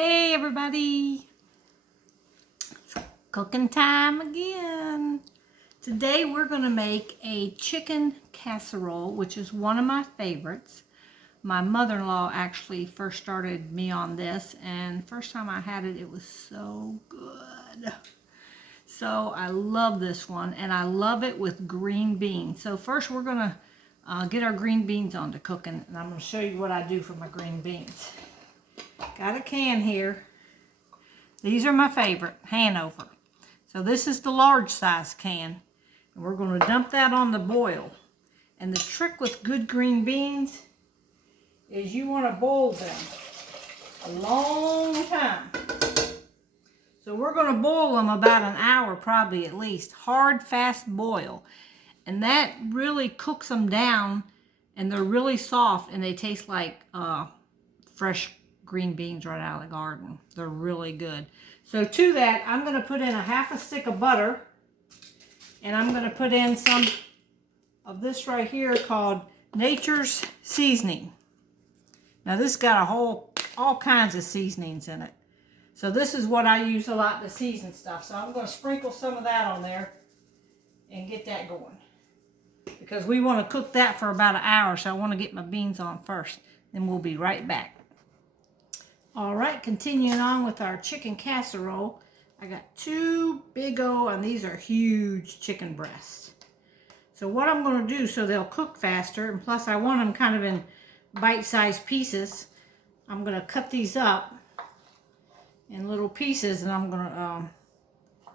Hey everybody, it's cooking time again. Today we're going to make a chicken casserole, which is one of my favorites. My mother-in-law actually first started me on this, and first time I had it, it was so good. So I love this one, and I love it with green beans. So first we're going to get our green beans on to cooking, and I'm going to show you what I do for my green beans. Got a can here. These are my favorite, Hanover. So this is the large size can. And we're going to dump that on the boil. And the trick with good green beans is you want to boil them a long time. So we're going to boil them about an hour probably at least. Hard, fast boil. And that really cooks them down, and they're really soft, and they taste like fresh green beans right out of the garden. They're really good. So to that, I'm going to put in a half a stick of butter, and I'm going to put in some of this right here called Nature's Seasoning. Now this got all kinds of seasonings in it. So this is what I use a lot to season stuff. So I'm going to sprinkle some of that on there and get that going, because we want to cook that for about an hour. So I want to get my beans on first. Then we'll be right back. All right, continuing on with our chicken casserole. I got two big and these are huge chicken breasts. So what I'm going to do so they'll cook faster, and plus I want them kind of in bite-sized pieces, I'm going to cut these up in little pieces, and I'm going to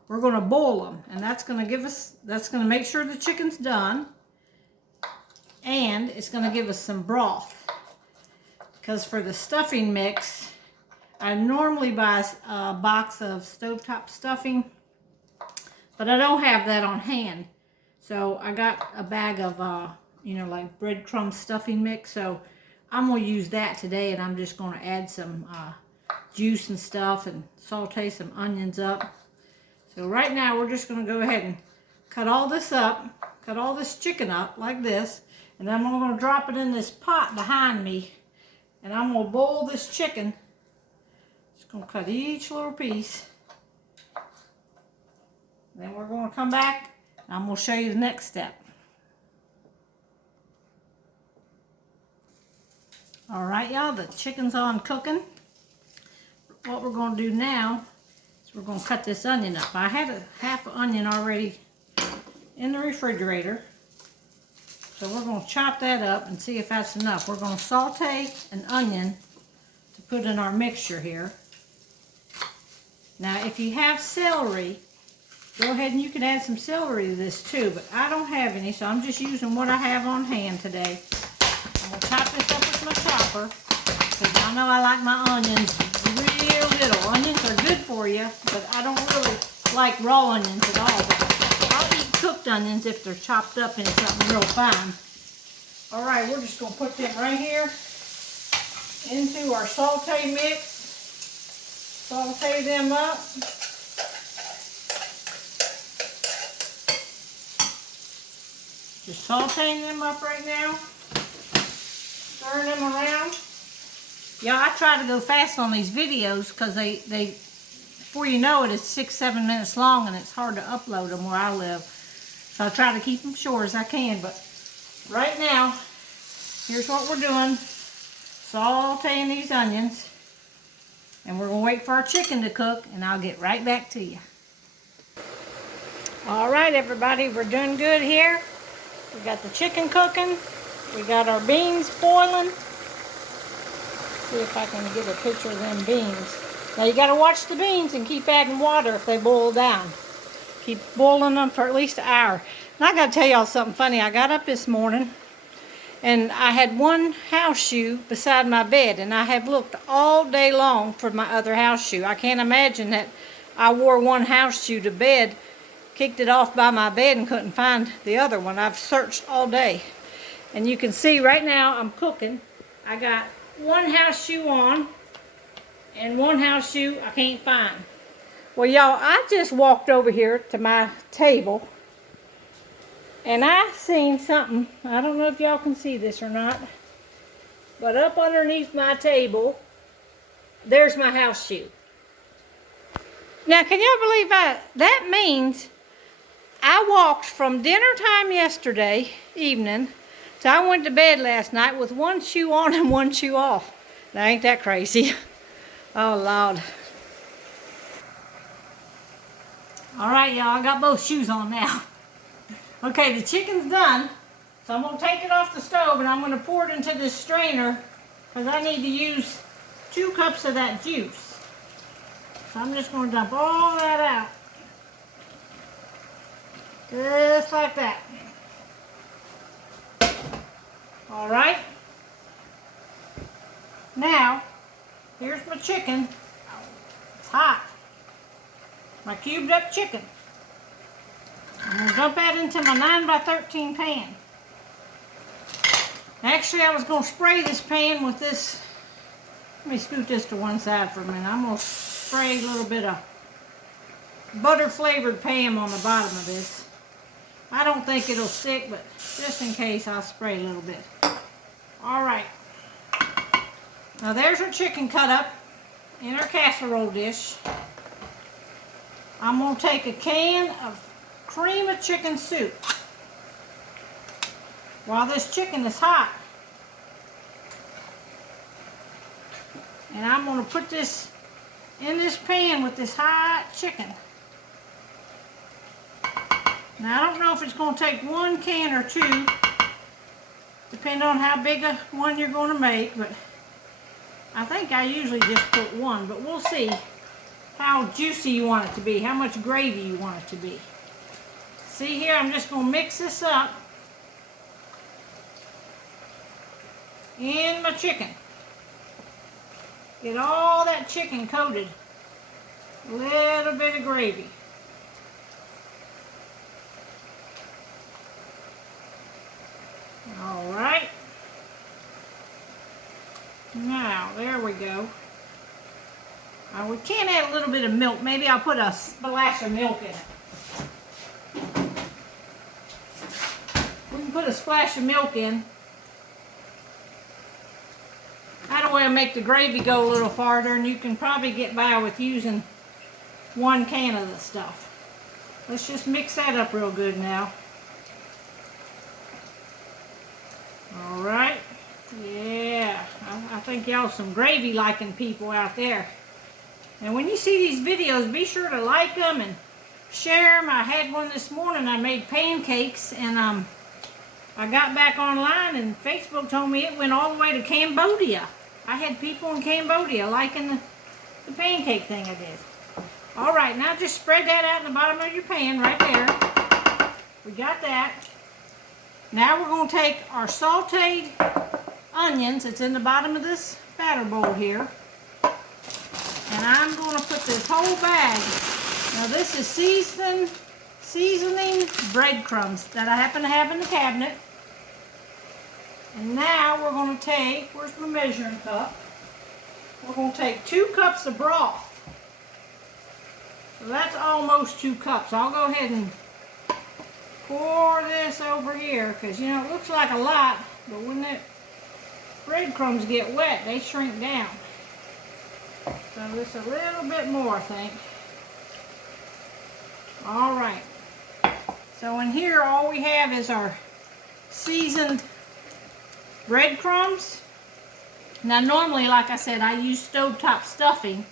we're going to boil them, and that's going to make sure the chicken's done, and it's going to give us some broth. Because for the stuffing mix, I normally buy a box of stovetop stuffing, but I don't have that on hand. So I got a bag of, like breadcrumb stuffing mix. So I'm going to use that today, and I'm just going to add some juice and stuff and saute some onions up. So right now we're just going to go ahead and cut all this up, cut all this chicken up like this, and then I'm going to drop it in this pot behind me, and I'm going to boil this chicken. Gonna cut each little piece. Then we're going to come back, and I'm going to show you the next step. All right, y'all, the chicken's on cooking. What we're going to do now is we're going to cut this onion up. I had a half an onion already in the refrigerator, so we're going to chop that up and see if that's enough. We're going to saute an onion to put in our mixture here. Now, if you have celery, go ahead and you can add some celery to this too, but I don't have any, so I'm just using what I have on hand today. I'm going to chop this up with my chopper, because y'all know I like my onions real little. Onions are good for you, but I don't really like raw onions at all. But I'll eat cooked onions if they're chopped up in something real fine. All right, we're just going to put them right here into our saute mix. Saute them up. Just sauteing them up right now. Stirring them around. Yeah, I try to go fast on these videos because they before you know it, it's 6-7 minutes long, and it's hard to upload them where I live. So I try to keep them short as I can. But right now, here's what we're doing. Sauteing these onions. And we're going to wait for our chicken to cook, and I'll get right back to you. All right, everybody, we're doing good here. We got the chicken cooking. We got our beans boiling. See if I can get a picture of them beans. Now, you got to watch the beans and keep adding water if they boil down. Keep boiling them for at least an hour. And I got to tell y'all something funny. I got up this morning, and I had one house shoe beside my bed, and I have looked all day long for my other house shoe. I can't imagine that I wore one house shoe to bed, kicked it off by my bed, and couldn't find the other one. I've searched all day. And you can see right now I'm cooking. I got one house shoe on and one house shoe I can't find. Well, y'all, I just walked over here to my table, and I seen something. I don't know if y'all can see this or not, but up underneath my table, There's my house shoe. Now, can y'all believe that? That means I walked from dinner time yesterday evening till I went to bed last night with one shoe on and one shoe off. Now, ain't that crazy? Oh, Lord. All right, y'all, I got both shoes on now. Okay, the chicken's done. So I'm going to take it off the stove and I'm going to pour it into this strainer because I need to use 2 cups of that juice. So I'm just going to dump all that out. Just like that. All right. Now, here's my chicken. It's hot. My cubed up chicken. I'm going to dump that into my 9x13 pan. Actually, I was going to spray this pan with this. Let me scoot this to one side for a minute. I'm going to spray a little bit of butter flavored Pam on the bottom of this. I don't think it'll stick, but just in case, I'll spray a little bit. All right. Now there's our chicken cut up in our casserole dish. I'm going to take a can of cream of chicken soup. While this chicken is hot. And I'm going to put this in this pan with this hot chicken. Now I don't know if it's going to take 1 can or 2, depending on how big a one you're going to make, but I think I usually just put 1, but we'll see how juicy you want it to be, how much gravy you want it to be. See here, I'm just going to mix this up in my chicken. Get all that chicken coated. A little bit of gravy. All right. Now, there we go. We can add a little bit of milk. Maybe I'll put a splash of milk in it. We can put a splash of milk in. That way it'll make the gravy go a little farther, and you can probably get by with using 1 can of the stuff. Let's just mix that up real good now. All right. Yeah, I think y'all some gravy liking people out there. And when you see these videos, be sure to like them and share them. I had one this morning. I made pancakes, and I got back online, and Facebook told me it went all the way to Cambodia. I had people in Cambodia liking the pancake thing I did. All right, now just spread that out in the bottom of your pan right there. We got that. Now we're going to take our sauteed onions. It's in the bottom of this batter bowl here. And I'm going to put this whole bag. Now this is seasoning breadcrumbs that I happen to have in the cabinet. And now we're going to take, where's my measuring cup? We're going to take 2 cups of broth. So that's almost 2 cups. I'll go ahead and pour this over here, because you know it looks like a lot, but when the breadcrumbs get wet, they shrink down. So just a little bit more, I think. All right. So in here, all we have is our seasoned breadcrumbs. Now normally, like I said, I use stovetop stuffing,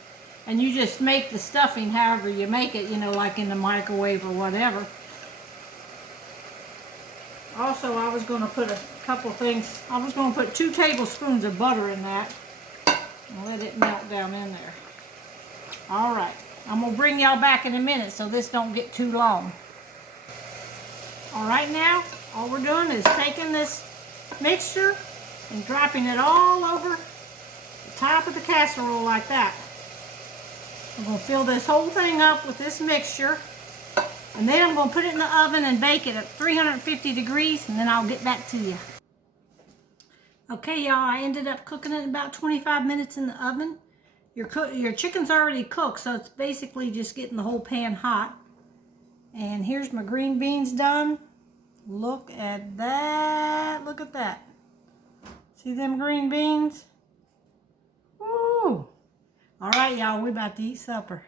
and you just make the stuffing however you make it, you know, like in the microwave or whatever. Also, I was going to put a couple things. I was going to put 2 tablespoons of butter in that and let it melt down in there. All right. I'm going to bring y'all back in a minute so this don't get too long. All right, now, all we're doing is taking this mixture and dropping it all over the top of the casserole like that. I'm going to fill this whole thing up with this mixture. And then I'm going to put it in the oven and bake it at 350 degrees, and then I'll get back to you. Okay, y'all, I ended up cooking it about 25 minutes in the oven. Your chicken's already cooked, so it's basically just getting the whole pan hot. And here's my green beans done. Look at that. Look at that. See them green beans? Ooh. All right, y'all, we about to eat supper.